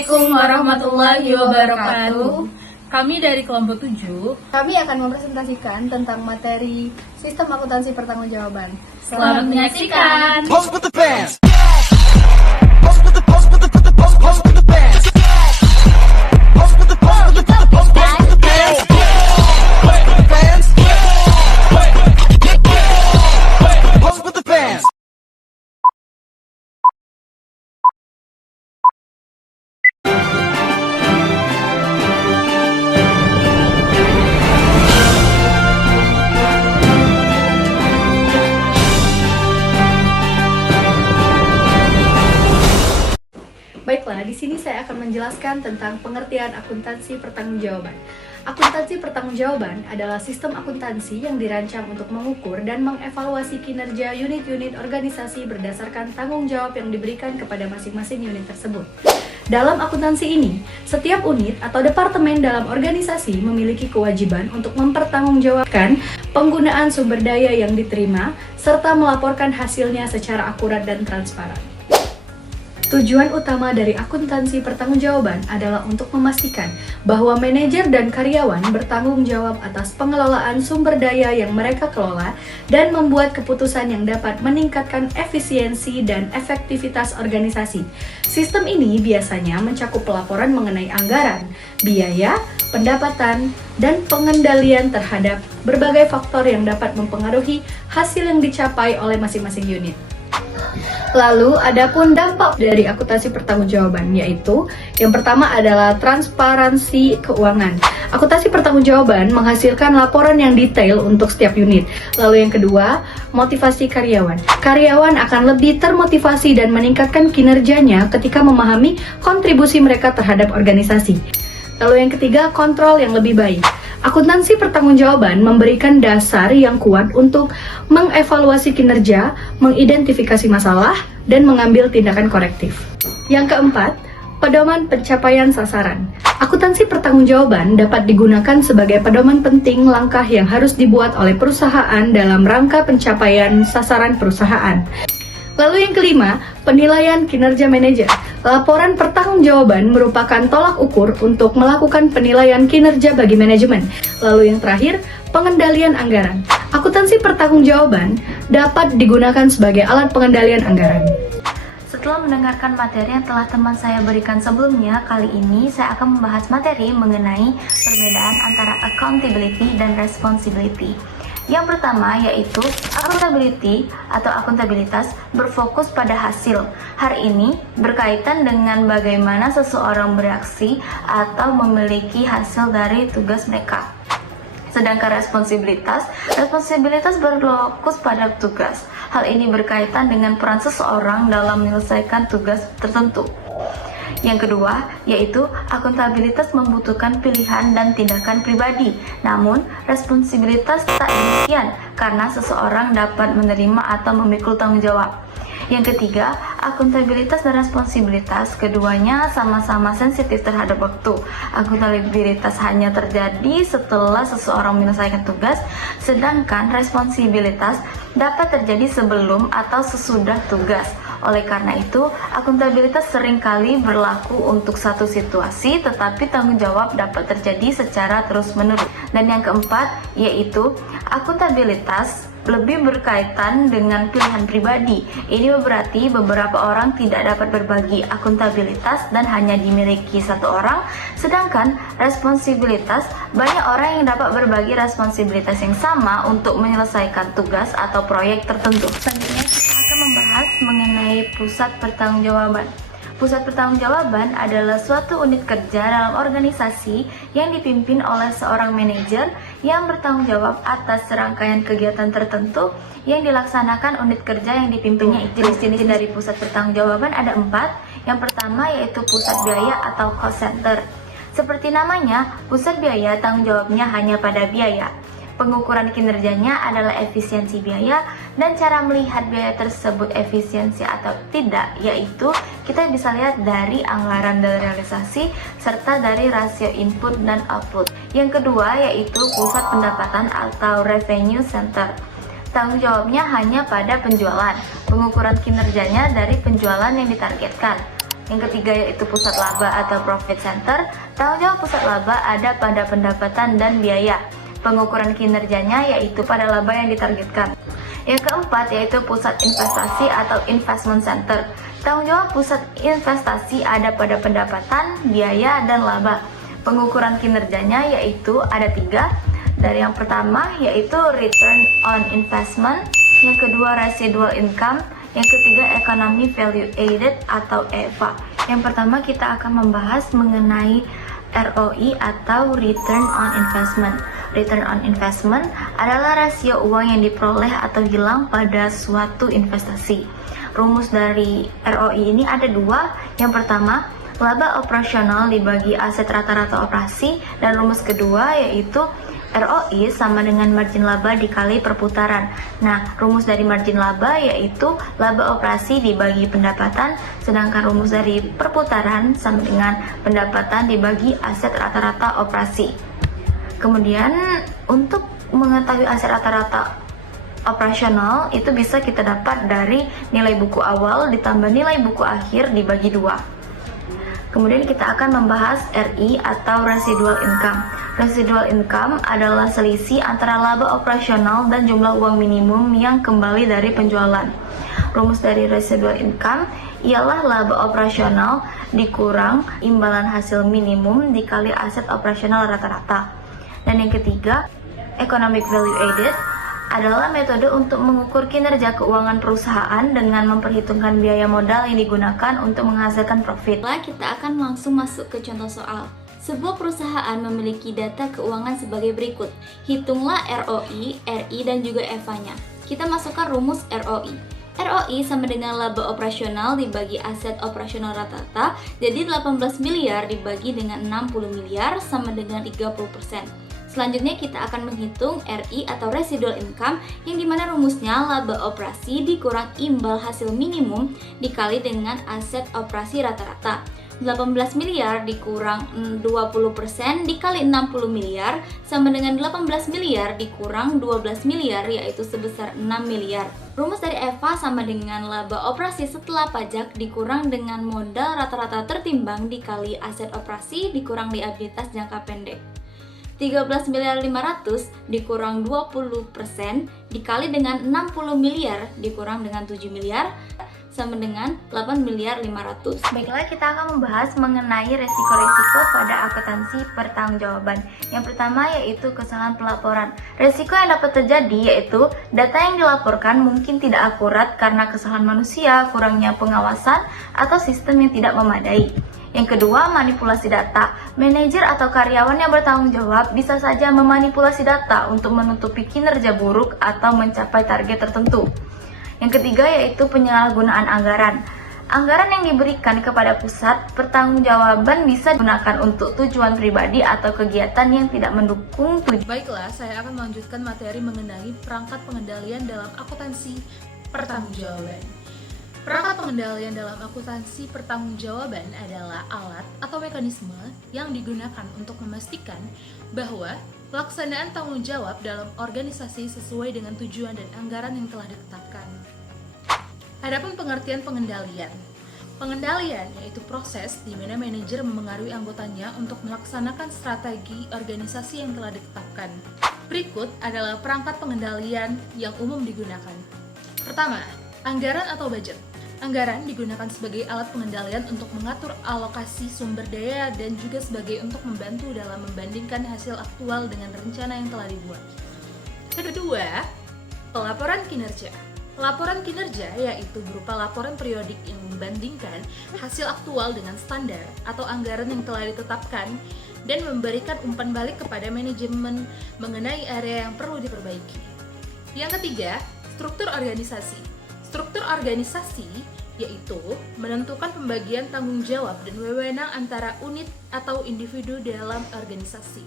Assalamualaikum warahmatullahi wabarakatuh. Kami dari kelompok 7. Kami akan mempresentasikan tentang materi Sistem Akuntansi Pertanggungjawaban. Selamat menyaksikan. Pose with the bands. Pose with the pose with the pose with the pose pose with the bands. Pose with the pose with the pose pose pose with the bands. Pose with the bands. Pose with the bands. Baiklah, di sini saya akan menjelaskan tentang pengertian akuntansi pertanggungjawaban. Akuntansi pertanggungjawaban adalah sistem akuntansi yang dirancang untuk mengukur dan mengevaluasi kinerja unit-unit organisasi berdasarkan tanggung jawab yang diberikan kepada masing-masing unit tersebut. Dalam akuntansi ini, setiap unit atau departemen dalam organisasi memiliki kewajiban untuk mempertanggungjawabkan penggunaan sumber daya yang diterima serta melaporkan hasilnya secara akurat dan transparan. Tujuan utama dari akuntansi pertanggungjawaban adalah untuk memastikan bahwa manajer dan karyawan bertanggung jawab atas pengelolaan sumber daya yang mereka kelola dan membuat keputusan yang dapat meningkatkan efisiensi dan efektivitas organisasi. Sistem ini biasanya mencakup pelaporan mengenai anggaran, biaya, pendapatan, dan pengendalian terhadap berbagai faktor yang dapat mempengaruhi hasil yang dicapai oleh masing-masing unit. Lalu, adapun dampak dari akuntansi pertanggungjawaban, yaitu yang pertama adalah transparansi keuangan. Akuntansi pertanggungjawaban menghasilkan laporan yang detail untuk setiap unit. Lalu yang kedua, motivasi karyawan. Karyawan akan lebih termotivasi dan meningkatkan kinerjanya ketika memahami kontribusi mereka terhadap organisasi. Lalu yang ketiga, kontrol yang lebih baik. Akuntansi pertanggungjawaban memberikan dasar yang kuat untuk mengevaluasi kinerja, mengidentifikasi masalah, dan mengambil tindakan korektif. Yang keempat, pedoman pencapaian sasaran. Akuntansi pertanggungjawaban dapat digunakan sebagai pedoman penting langkah yang harus dibuat oleh perusahaan dalam rangka pencapaian sasaran perusahaan. Lalu yang kelima, penilaian kinerja manajer. Laporan pertanggungjawaban merupakan tolak ukur untuk melakukan penilaian kinerja bagi manajemen. Lalu yang terakhir, pengendalian anggaran. Akuntansi pertanggungjawaban dapat digunakan sebagai alat pengendalian anggaran. Setelah mendengarkan materi yang telah teman saya berikan sebelumnya, kali ini saya akan membahas materi mengenai perbedaan antara accountability dan responsibility. Yang pertama yaitu accountability atau akuntabilitas berfokus pada hasil. Hal ini berkaitan dengan bagaimana seseorang bereaksi atau memiliki hasil dari tugas mereka. Sedangkan responsibilitas berfokus pada tugas. Hal ini berkaitan dengan peran seseorang dalam menyelesaikan tugas tertentu. Yang kedua, yaitu akuntabilitas membutuhkan pilihan dan tindakan pribadi. Namun, responsibilitas tak demikian karena seseorang dapat menerima atau memikul tanggung jawab. Yang ketiga, akuntabilitas dan responsibilitas keduanya sama-sama sensitif terhadap waktu. Akuntabilitas hanya terjadi setelah seseorang menyelesaikan tugas, sedangkan responsibilitas dapat terjadi sebelum atau sesudah tugas. Oleh karena itu, akuntabilitas seringkali berlaku untuk satu situasi, tetapi tanggung jawab dapat terjadi secara terus-menerus. Dan yang keempat, yaitu akuntabilitas lebih berkaitan dengan pilihan pribadi. Ini berarti beberapa orang tidak dapat berbagi akuntabilitas dan hanya dimiliki satu orang, sedangkan responsibilitas banyak orang yang dapat berbagi responsibilitas yang sama untuk menyelesaikan tugas atau proyek tertentu. Selanjutnya kita akan membahas mengenai pusat pertanggungjawaban. Pusat pertanggungjawaban adalah suatu unit kerja dalam organisasi yang dipimpin oleh seorang manajer yang bertanggung jawab atas serangkaian kegiatan tertentu yang dilaksanakan unit kerja yang dipimpinnya. Jenis-jenis dari pusat pertanggungjawaban ada 4. Yang pertama yaitu pusat biaya atau cost center. Seperti namanya, pusat biaya tanggung jawabnya hanya pada biaya. Pengukuran kinerjanya adalah efisiensi biaya, dan cara melihat biaya tersebut efisiensi atau tidak, yaitu kita bisa lihat dari anggaran dan realisasi serta dari rasio input dan output. Yang kedua yaitu pusat pendapatan atau revenue center. Tanggung jawabnya hanya pada penjualan. Pengukuran kinerjanya dari penjualan yang ditargetkan. Yang ketiga yaitu pusat laba atau profit center. Tanggung jawab pusat laba ada pada pendapatan dan biaya. Pengukuran kinerjanya yaitu pada laba yang ditargetkan. Yang keempat yaitu pusat investasi atau investment center. Tanggung jawab pusat investasi ada pada pendapatan, biaya, dan laba. Pengukuran kinerjanya yaitu ada 3. Dari yang pertama yaitu return on investment, yang kedua residual income, yang ketiga economic value added atau EVA. Yang pertama kita akan membahas mengenai ROI atau return on investment. Return on investment adalah rasio uang yang diperoleh atau hilang pada suatu investasi. Rumus dari ROI ini ada 2. Yang pertama, laba operasional dibagi aset rata-rata operasi, dan rumus kedua yaitu ROI sama dengan margin laba dikali perputaran. Nah, rumus dari margin laba yaitu laba operasi dibagi pendapatan, sedangkan rumus dari perputaran sama dengan pendapatan dibagi aset rata-rata operasi. Kemudian, untuk mengetahui aset rata-rata operasional itu bisa kita dapat dari nilai buku awal ditambah nilai buku akhir dibagi 2. Kemudian kita akan membahas RI atau residual income. Residual income adalah selisih antara laba operasional dan jumlah uang minimum yang kembali dari penjualan. Rumus dari residual income ialah laba operasional dikurang imbalan hasil minimum dikali aset operasional rata-rata. Dan yang ketiga, economic value added adalah metode untuk mengukur kinerja keuangan perusahaan dengan memperhitungkan biaya modal yang digunakan untuk menghasilkan profit. Kita akan langsung masuk ke contoh soal. Sebuah perusahaan memiliki data keuangan sebagai berikut. Hitunglah ROI, RI, dan juga EVA-nya. Kita masukkan rumus ROI. ROI sama dengan laba operasional dibagi aset operasional rata-rata, jadi 18 miliar dibagi dengan 60 miliar sama dengan 30%. Selanjutnya kita akan menghitung RI atau residual income, yang dimana rumusnya laba operasi dikurang imbal hasil minimum dikali dengan aset operasi rata-rata. 18 miliar dikurang 20% dikali 60 miliar sama dengan 18 miliar dikurang 12 miliar, yaitu sebesar 6 miliar. Rumus dari EVA sama dengan laba operasi setelah pajak dikurang dengan modal rata-rata tertimbang dikali aset operasi dikurang liabilitas jangka pendek. 13 miliar 500 dikurang 20% dikali dengan 60 miliar dikurang dengan 7 miliar sama dengan 8 miliar 500. Baiklah, kita akan membahas mengenai resiko-resiko pada akuntansi pertanggungjawaban. Yang pertama yaitu kesalahan pelaporan. Resiko yang dapat terjadi yaitu data yang dilaporkan mungkin tidak akurat karena kesalahan manusia, kurangnya pengawasan, atau sistem yang tidak memadai. Yang kedua, manipulasi data. Manajer atau karyawan yang bertanggung jawab bisa saja memanipulasi data untuk menutupi kinerja buruk atau mencapai target tertentu. Yang ketiga yaitu penyalahgunaan anggaran. Anggaran yang diberikan kepada pusat pertanggungjawaban bisa digunakan untuk tujuan pribadi atau kegiatan yang tidak mendukung tujuan. Baiklah, saya akan melanjutkan materi mengenai perangkat pengendalian dalam akuntansi pertanggungjawaban. Perangkat pengendalian dalam akuntansi pertanggungjawaban adalah alat atau mekanisme yang digunakan untuk memastikan bahwa pelaksanaan tanggung jawab dalam organisasi sesuai dengan tujuan dan anggaran yang telah ditetapkan. Adapun pengertian pengendalian. Pengendalian yaitu proses di mana manajer memengaruhi anggotanya untuk melaksanakan strategi organisasi yang telah ditetapkan. Berikut adalah perangkat pengendalian yang umum digunakan. Pertama, anggaran atau budget. Anggaran digunakan sebagai alat pengendalian untuk mengatur alokasi sumber daya dan juga sebagai untuk membantu dalam membandingkan hasil aktual dengan rencana yang telah dibuat. Kedua, pelaporan kinerja. Laporan kinerja yaitu berupa laporan periodik yang membandingkan hasil aktual dengan standar atau anggaran yang telah ditetapkan dan memberikan umpan balik kepada manajemen mengenai area yang perlu diperbaiki. Yang ketiga, struktur organisasi. Struktur organisasi yaitu menentukan pembagian tanggung jawab dan wewenang antara unit atau individu dalam organisasi.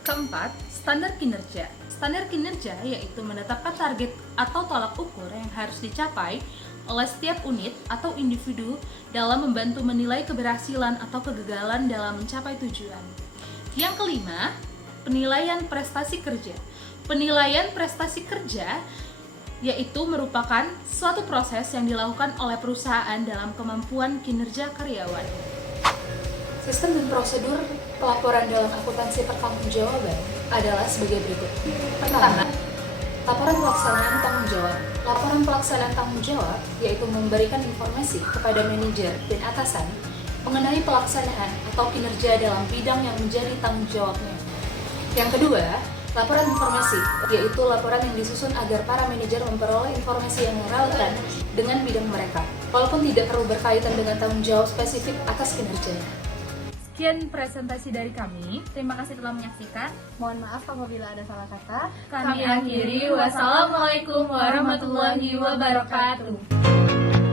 Keempat, standar kinerja. Standar kinerja yaitu menetapkan target atau tolak ukur yang harus dicapai oleh setiap unit atau individu dalam membantu menilai keberhasilan atau kegagalan dalam mencapai tujuan. Yang kelima, penilaian prestasi kerja. Penilaian prestasi kerja yaitu merupakan suatu proses yang dilakukan oleh perusahaan dalam kemampuan kinerja karyawan. Sistem dan prosedur pelaporan dalam akuntansi pertanggungjawaban adalah sebagai berikut. Pertama, laporan pelaksanaan tanggung jawab. Laporan pelaksanaan tanggung jawab yaitu memberikan informasi kepada manajer dan atasan mengenai pelaksanaan atau kinerja dalam bidang yang menjadi tanggung jawabnya. Yang kedua, laporan informasi, yaitu laporan yang disusun agar para manajer memperoleh informasi yang relevan dengan bidang mereka, walaupun tidak perlu berkaitan dengan tanggung jawab spesifik atas kinerjanya. Sekian presentasi dari kami. Terima kasih telah menyaksikan. Mohon maaf apabila ada salah kata. Kami akhiri. Wassalamualaikum warahmatullahi wabarakatuh.